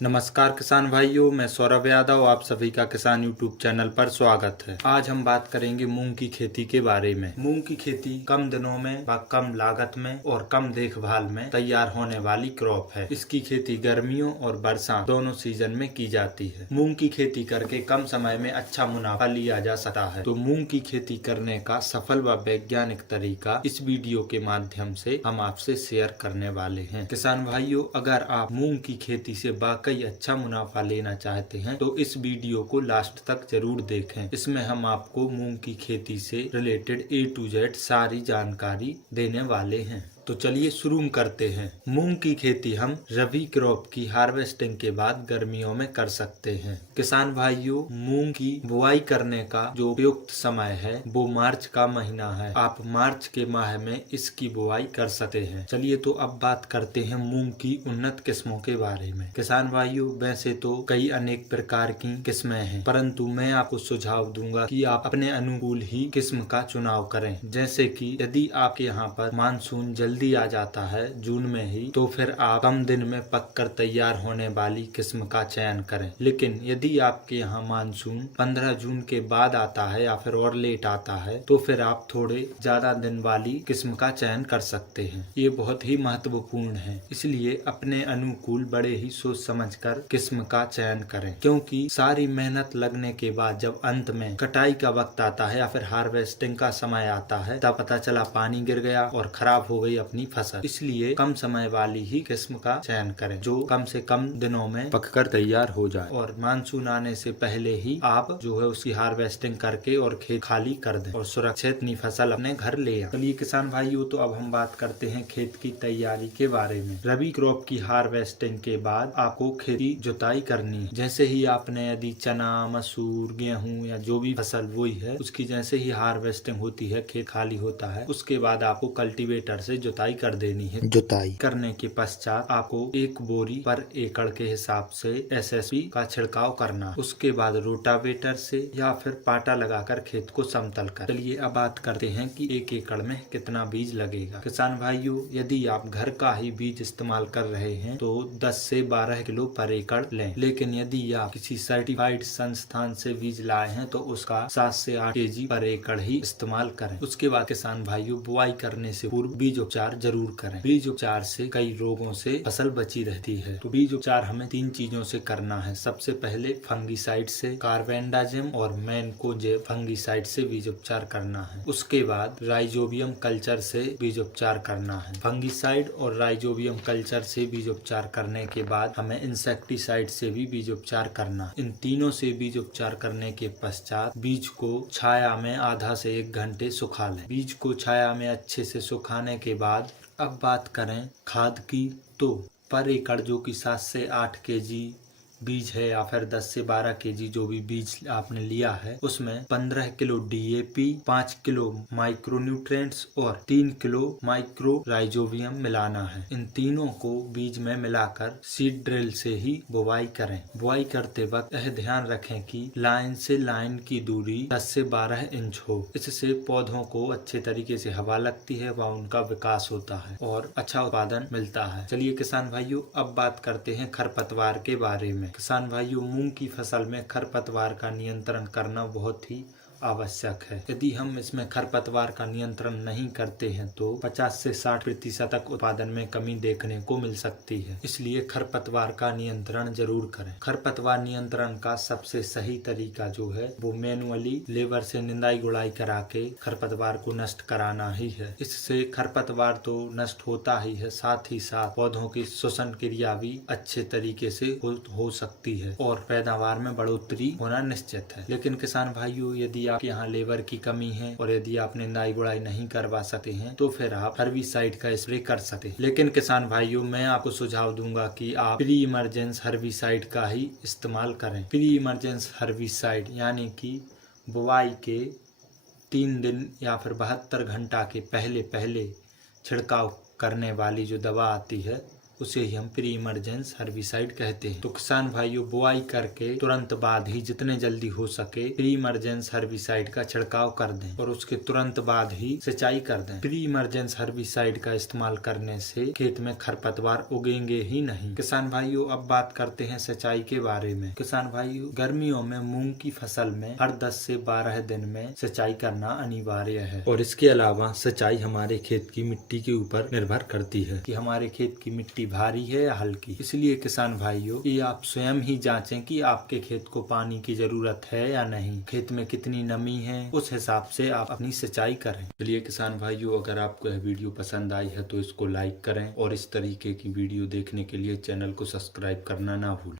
नमस्कार किसान भाइयों, मैं सौरभ यादव आप सभी का किसान यूट्यूब चैनल पर स्वागत है। आज हम बात करेंगे मूंग की खेती के बारे में। मूंग की खेती कम दिनों में व कम लागत में और कम देखभाल में तैयार होने वाली क्रॉप है। इसकी खेती गर्मियों और बरसात दोनों सीजन में की जाती है। मूंग की खेती करके कम समय में अच्छा मुनाफा लिया जा सकता है। तो मूंग की खेती करने का सफल व वैज्ञानिक तरीका इस वीडियो के माध्यम से हम आपसे शेयर करने वाले हैं। किसान भाइयों, अगर आप मूंग की खेती से कई अच्छा मुनाफा लेना चाहते हैं तो इस वीडियो को लास्ट तक जरूर देखें। इसमें हम आपको मूंग की खेती से रिलेटेड A to Z सारी जानकारी देने वाले हैं। तो चलिए शुरू करते हैं। मूंग की खेती हम रबी क्रॉप की हार्वेस्टिंग के बाद गर्मियों में कर सकते हैं। किसान भाइयों, मूंग की बुआई करने का जो उपयुक्त समय है वो मार्च का महीना है। आप मार्च के माह में इसकी बुआई कर सकते हैं। चलिए तो अब बात करते हैं मूंग की उन्नत किस्मों के बारे में। किसान भाइयों, वैसे तो कई अनेक प्रकार की किस्में हैं, परंतु मैं आपको सुझाव दूंगा कि आप अपने अनुकूल ही किस्म का चुनाव करें। जैसे कि यदि आपके यहाँ पर मानसून जल्दी आ जाता है जून में ही, तो फिर आप कम दिन में पककर तैयार होने वाली किस्म का चयन करें। लेकिन यदि आपके यहाँ मानसून 15 जून के बाद आता है या फिर और लेट आता है, तो फिर आप थोड़े ज्यादा दिन वाली किस्म का चयन कर सकते हैं। ये बहुत ही महत्वपूर्ण है, इसलिए अपने अनुकूल बड़े ही सोच समझकर किस्म का चयन करें, क्योंकि सारी मेहनत लगने के बाद जब अंत में कटाई का वक्त आता है या फिर हार्वेस्टिंग का समय आता है, तब पता चला पानी गिर गया और खराब हो गई अपनी फसल। इसलिए कम समय वाली ही किस्म का चयन करें जो कम से कम दिनों में पककर तैयार हो जाए, और मानसून आने से पहले ही आप जो है उसकी हार्वेस्टिंग करके और खेत खाली कर दें और सुरक्षित अपनी फसल अपने घर ले आए। चलिए किसान भाइयों, तो अब हम बात करते हैं खेत की तैयारी के बारे में। रबी क्रॉप की हार्वेस्टिंग के बाद आपको खेत की जुताई करनी है। जैसे ही आपने यदि चना, मसूर, गेहूं या जो भी फसल बोई है, उसकी जैसे ही हार्वेस्टिंग होती है, खेत खाली होता है, उसके बाद आपको कल्टीवेटर से जुताई कर देनी है। जुताई करने के पश्चात आपको 1 बोरी पर एकड़ के हिसाब से SSP का छिड़काव करना। उसके बाद रोटावेटर से या फिर पाटा लगाकर खेत को समतल कर। चलिए अब बात करते हैं कि 1 एकड़ में कितना बीज लगेगा। किसान भाइयों, यदि आप घर का ही बीज इस्तेमाल कर रहे हैं तो 10 से 12 किलो पर एकड़ लें। लेकिन यदि आप किसी सर्टिफाइड संस्थान से बीज लाए हैं तो उसका 7 से 8 kg पर एकड़ ही इस्तेमाल करें। उसके बाद किसान भाइयों, बुआई करने से पूर्व बीज उपचार जरूर करें। बीज उपचार से कई रोगों से फसल बची रहती है। तो बीज उपचार हमें 3 चीजों से करना है। सबसे पहले फंगीसाइड से, कार्बेंडाजिम और मैनकोजेब फंगीसाइड से बीज उपचार करना है। उसके बाद राइजोबियम कल्चर से बीज उपचार करना है। फंगीसाइड और राइजोबियम कल्चर से बीज उपचार करने के बाद हमें इंसेक्टिसाइड से भी बीज उपचार करना है। इन तीनों से बीज उपचार करने के पश्चात बीज को छाया में आधा से 1 घंटे सुखा लें। बीज को छाया में अच्छे से सुखाने के बाद अब बात करें खाद की, तो पर एकड़ जो कि 7 से 8 kg बीज है या फिर 10 से 12 kg जो भी बीज आपने लिया है, उसमें 15 किलो DAP, 5 किलो माइक्रोन्यूट्रिएंट्स और 3 किलो माइक्रो राइजोबियम मिलाना है। इन तीनों को बीज में मिलाकर सीड ड्रिल से ही बुआई करें। बुआई करते वक्त यह ध्यान रखें कि लाइन से लाइन की दूरी 10 से 12 इंच हो। इससे पौधों को अच्छे तरीके से हवा लगती है व उनका विकास होता है और अच्छा उत्पादन मिलता है। चलिए किसान भाइयों, अब बात करते हैं खरपतवार के बारे में। किसान भाइयों, मूंग की फसल में खरपतवार का नियंत्रण करना बहुत ही आवश्यक है। यदि हम इसमें खरपतवार का नियंत्रण नहीं करते हैं तो 50 से 60% तक उत्पादन में कमी देखने को मिल सकती है। इसलिए खरपतवार का नियंत्रण जरूर करें। खरपतवार नियंत्रण का सबसे सही तरीका जो है वो मैनुअली लेबर से निंदाई गुड़ाई करा के खरपतवार को नष्ट कराना ही है। इससे खरपतवार तो नष्ट होता ही है, साथ ही साथ पौधों की श्वसन क्रिया भी अच्छे तरीके से हो सकती है और पैदावार में बढ़ोतरी होना निश्चित है। लेकिन किसान भाइयों, यदि आपके यहाँ लेबर की कमी है और यदि आप निंदाई गुड़ाई नहीं करवा सकते हैं तो फिर आप हर्बिसाइड का स्प्रे कर सकते हैं। लेकिन किसान भाइयों, मैं आपको सुझाव दूंगा कि आप प्री इमरजेंस हर्बिसाइड का ही इस्तेमाल करें। प्री इमरजेंस हर्बिसाइड यानी कि बुआई के 3 दिन या फिर 72 घंटा के पहले छिड़काव करने वाली जो दवा आती है उसे ही हम प्री इमरजेंस हर्बिसाइड कहते हैं। तो किसान भाइयों, बुआई करके तुरंत बाद ही जितने जल्दी हो सके प्री इमरजेंस हर्बिसाइड का छिड़काव कर दें और उसके तुरंत बाद ही सिंचाई कर दें। प्री इमरजेंस हर्बिसाइड का इस्तेमाल करने से खेत में खरपतवार उगेंगे ही नहीं। किसान भाइयों, अब बात करते हैं सिंचाई के बारे में। किसान भाइयों, गर्मियों में मूंग की फसल में हर 10 से 12 दिन में सिंचाई करना अनिवार्य है और इसके अलावा सिंचाई हमारे खेत की मिट्टी के ऊपर निर्भर करती है कि हमारे खेत की मिट्टी भारी है या हल्की। इसलिए किसान भाइयों, ये आप स्वयं ही जांचें कि आपके खेत को पानी की जरूरत है या नहीं, खेत में कितनी नमी है, उस हिसाब से आप अपनी सिंचाई करें। चलिए किसान भाइयों, अगर आपको यह वीडियो पसंद आई है तो इसको लाइक करें और इस तरीके की वीडियो देखने के लिए चैनल को सब्सक्राइब करना ना भूलें।